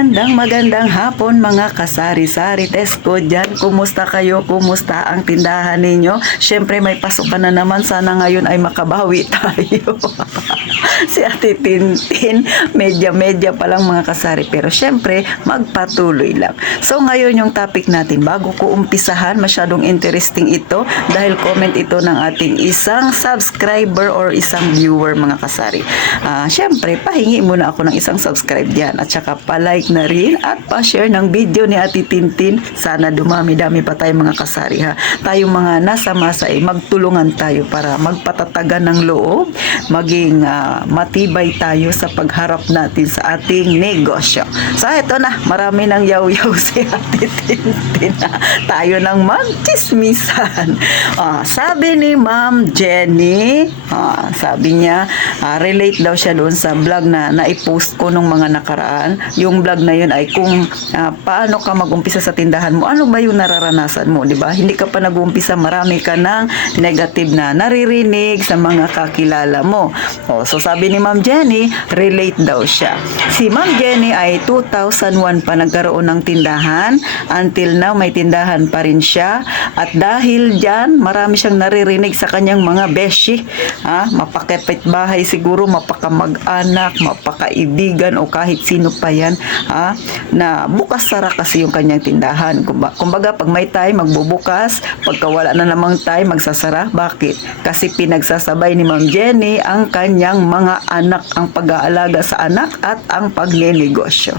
Magandang hapon mga kasari-sari test ko dyan. Kumusta kayo? Kumusta ang tindahan ninyo? Siyempre may pasukan na naman. Sana ngayon ay makabawi tayo. Si Ate Tintin, medya-medya pa lang mga kasari. Pero siyempre, magpatuloy lang. So ngayon yung topic natin, bago ko umpisahan, masyadong interesting ito dahil comment ito ng ating isang subscriber or isang viewer mga kasari. Siyempre, pahingi muna ako ng isang subscribe dyan at saka pa-like na rin at pa-share ng video ni Ate Tintin. Sana dumami-dami pa tayo mga kasari ha. Tayong mga nasa masa ay magtulungan tayo para magpatatagan ng loob, maging matibay tayo sa pagharap natin sa ating negosyo. So ito na, marami ng yaw-yaw si Ate Tintin. Tayo nang magchismisan. Sabi ni Ma'am Jenny, sabi niya, relate daw siya doon sa vlog na naipost ko nung mga nakaraan. Yung vlog na yun ay kung paano ka mag-umpisa sa tindahan mo. Ano ba yung nararanasan mo, di ba? Hindi ka pa nag-umpisa, marami ka ng negative na naririnig sa mga kakilala mo. So sabi ni Ma'am Jenny, relate daw siya. Si Ma'am Jenny ay 2001 pa nagkaroon ng tindahan. Until now, may tindahan pa rin siya. At dahil dyan, marami siyang naririnig sa kanyang mga beshi. Mapakapit bahay siguro, mapakamag-anak, mapakaibigan o kahit sino pa yan, na bukas sara kasi yung kanyang tindahan. Kumbaga, pag may time, magbubukas. Pagka wala na namang time, magsasara. Bakit? Kasi pinagsasabay ni Ma'am Jenny ang kanyang mga anak, ang pag-aalaga sa anak at ang pagnenegosyo.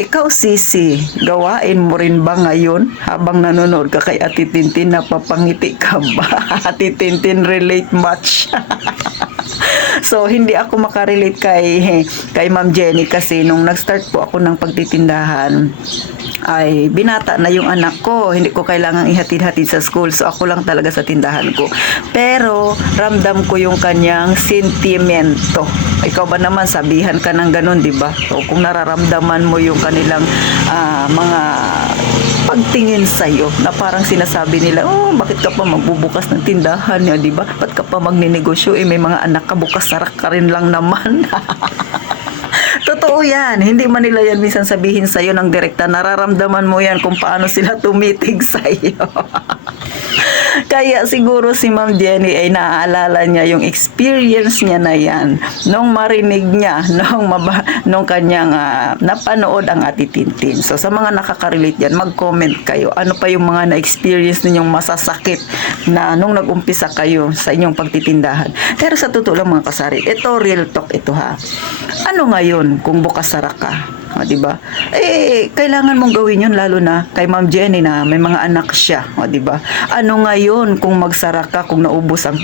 Ikaw, Sisi, gawain mo rin ba ngayon habang nanonood ka kay Ate Tintin, napapangiti ka ba? Ate Tintin relate much. So, hindi ako makarelate kay Ma'am Jenny kasi nung nag-start po ako ng pagtitindahan, ay binata na yung anak ko. Hindi ko kailangang ihatid-hatid sa school. So, ako lang talaga sa tindahan ko. Pero, ramdam ko yung kanyang sentimento. Ikaw ba naman, sabihan ka ng ganun, di ba? So, kung nararamdaman mo yung kanilang mga pagtingin sa'yo, na parang sinasabi nila, bakit ka pa magbubukas ng tindahan niya, di ba? Ba't ka pa magninegosyo? May mga anak ka, bukas sarak ka rin lang naman. Totoo yan. Hindi man nila yan minsan sabihin sa'yo ng direkta. Nararamdaman mo yan kung paano sila tumitig sa'yo. Kaya siguro si Ma'am Jenny ay naaalala niya yung experience niya na yan nung marinig niya nung kanyang napanood ang Ate Tintin. So sa mga nakaka-relate yan, mag-comment kayo. Ano pa yung mga na-experience ninyong masasakit na nung nag-umpisa kayo sa inyong pagtitindahan. Pero sa totoo lang mga kasari, ito real talk ito ha. Ano ngayon kung bukas sara ka? Diba? Kailangan mong gawin yun lalo na kay Ma'am Jenny na may mga anak siya. Diba? Ano ngayon kung magsara ka, kung naubos ang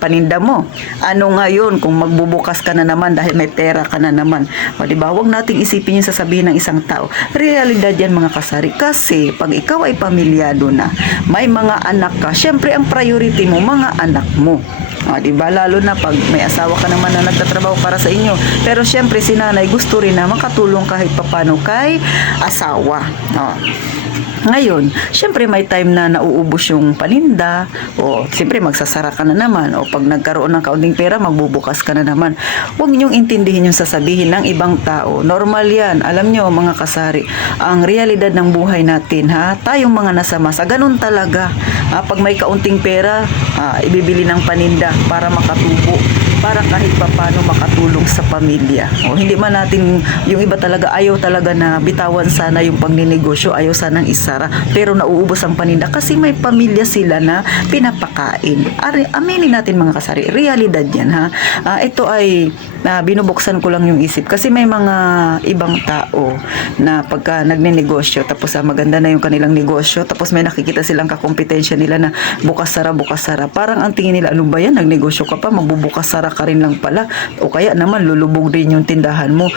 paninda mo? Ano ngayon kung magbubukas ka na naman dahil may pera ka na naman? Diba? Huwag nating isipin yung sasabihin ng isang tao. Realidad yan mga kasari. Kasi pag ikaw ay pamilyado na, may mga anak ka, syempre ang priority mo, mga anak mo. Diba? Lalo na pag may asawa ka naman na nagtatrabaho para sa inyo. Pero syempre si nanay gusto rin na makatulong kahit papano kay asawa. Ngayon, syempre may time na nauubos yung paninda o syempre magsasara ka na naman o pag nagkaroon ng kaunting pera, magbubukas ka na naman. Huwag niyong intindihin yung sasabihin ng ibang tao. Normal yan. Alam niyo mga kasari, ang realidad ng buhay natin tayong mga nasa masa, ganun talaga. Pag may kaunting pera, ibibili ng paninda para makatubo, para kahit papano makatulong sa pamilya. Hindi man natin, yung iba talaga ayaw talaga na bitawan sana yung pagninegosyo, ayaw sanang isara, pero nauubos ang paninda kasi may pamilya sila na pinapakain. Aminin natin mga kasari, realidad yan ito ay binubuksan ko lang yung isip kasi may mga ibang tao na pagka nagninegosyo tapos maganda na yung kanilang negosyo tapos may nakikita silang kakompetensya nila na bukas sara, parang ang tingin nila, ano ba yan, nagnegosyo ka pa, magbubukas sara ka rin lang pala o kaya naman lulubog din yung tindahan mo.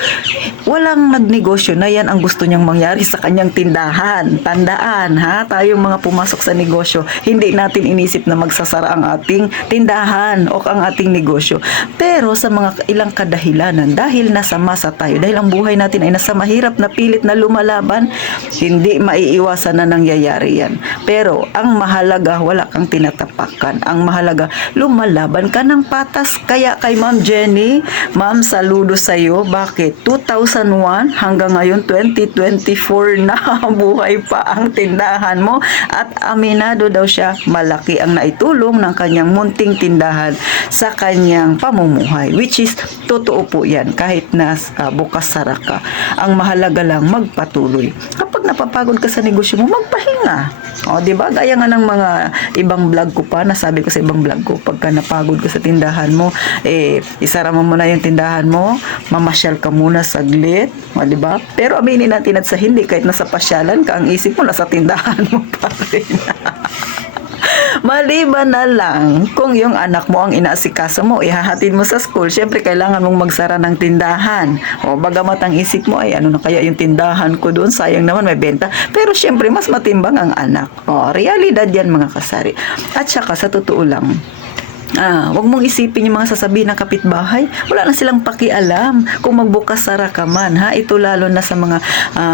Walang nagnegosyo na yan ang gusto niyang mangyari sa kanyang tindahan. Tandaan tayong mga pumasok sa negosyo, hindi natin inisip na magsasara ang ating tindahan o ang ating negosyo. Pero sa mga ilang kadahilanan, dahil nasa masa tayo, dahil ang buhay natin ay nasa mahirap na pilit na lumalaban, hindi maiiwasan na nangyayari yan. Pero ang mahalaga, wala kang tinatapakan. Ang mahalaga, lumalaban ka ng patas. Kaya kaya kay Ma'am Jenny, Ma'am, saludo sa iyo. Bakit? 2001 hanggang ngayon 2024 na buhay pa ang tindahan mo at aminado daw siya, malaki ang naitulong ng kanyang munting tindahan sa kanyang pamumuhay. Which is, totoo po yan. Kahit na bukas sara ka, ang mahalaga lang magpatuloy. Kapag napapagod ka sa negosyo mo, magpahinga. O, di ba? Gaya nga ng mga ibang vlog ko pa, nasabi ko sa ibang vlog ko, pagka napagod ka sa tindahan mo, isara mo muna yung tindahan mo, mamasyal ka muna saglit, o, di ba? Pero aminin natin at sa hindi, kahit nasa pasyalan ka, ang isip mo nasa tindahan mo pa rin. Maliban na lang kung yung anak mo ang inaasikaso mo, ihahatid mo sa school, syempre kailangan mong magsara ng tindahan. O bagamat ang isip mo ay ano na kaya yung tindahan ko doon, sayang naman may benta. Pero syempre mas matimbang ang anak. O realidad yan mga kasari. At saka sa totoo lang, wag mong isipin yung mga sasabihin ng kapitbahay. Wala na silang pakialam kung magbukas sara ka man, ha? Ito lalo na sa mga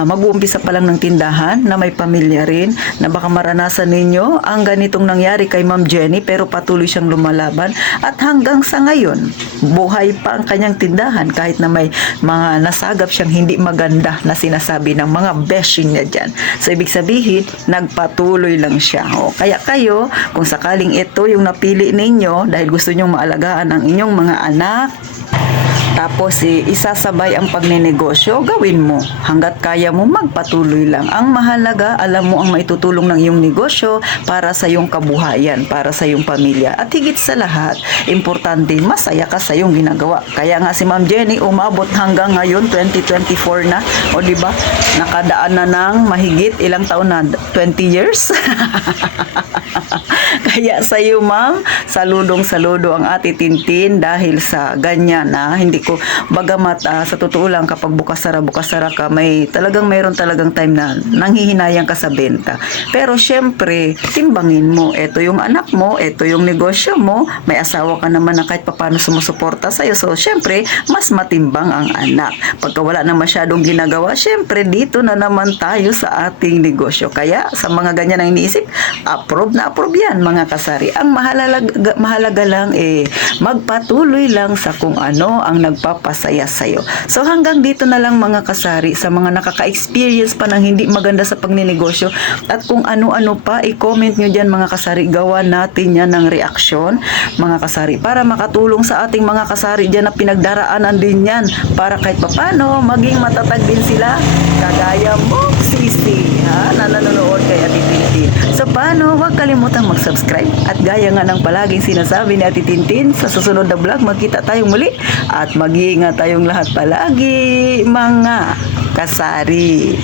mag-uumpisa pa lang ng tindahan na may pamilya rin, na baka maranasan ninyo ang ganitong nangyari kay Ma'am Jenny, pero patuloy siyang lumalaban at hanggang sa ngayon buhay pa ang kanyang tindahan kahit na may mga nasagap siyang hindi maganda na sinasabi ng mga bashing niya dyan. So ibig sabihin, nagpatuloy lang siya. O, kaya kayo, kung sakaling ito yung napili ninyo dahil gusto nyong maalagaan ang inyong mga anak, tapos isasabay ang pagnenegosyo, gawin mo. Hanggat kaya mo, magpatuloy lang. Ang mahalaga, alam mo ang maitutulong ng iyong negosyo para sa iyong kabuhayan, para sa iyong pamilya. At higit sa lahat, importante, masaya ka sa iyong ginagawa. Kaya nga si Ma'am Jenny, umabot hanggang ngayon, 2024 na. O diba, nakadaan na ng mahigit ilang taon na, 20 years? Kaya sa iyo, Ma'am, saludong-saludo ang Ate Tintin dahil sa ganyan na hindi ko, bagamat sa totoo lang kapag bukas sara ka, mayroon talagang time na nanghihinayang ka sa benta. Pero syempre, timbangin mo, ito yung anak mo, ito yung negosyo mo, may asawa ka naman na kahit paano sumusuporta sa iyo. So syempre, mas matimbang ang anak. Pagka wala na masyadong ginagawa, syempre dito na naman tayo sa ating negosyo. Kaya sa mga ganyan ang iniisip, approve na approve yan mga kasari. Ang mahalaga lang magpatuloy lang sa kung ano ang nagpapasaya sa'yo. So hanggang dito na lang mga kasari, sa mga nakaka-experience pa ng hindi maganda sa pagninegosyo at kung ano-ano pa, i-comment nyo dyan mga kasari, gawa natin yan ng reaksyon mga kasari para makatulong sa ating mga kasari dyan na pinagdaraanan din yan para kahit papano maging matatag din sila kagaya mo, sisi, ha, na nanonood kay Ate Tintin. So paano, huwag kalimutang mag-subscribe at gaya nga ng palaging sinasabi ni Ate Tintin, sa susunod na vlog magkita tayong muli at mag-iingat tayong lahat palagi mga kasari.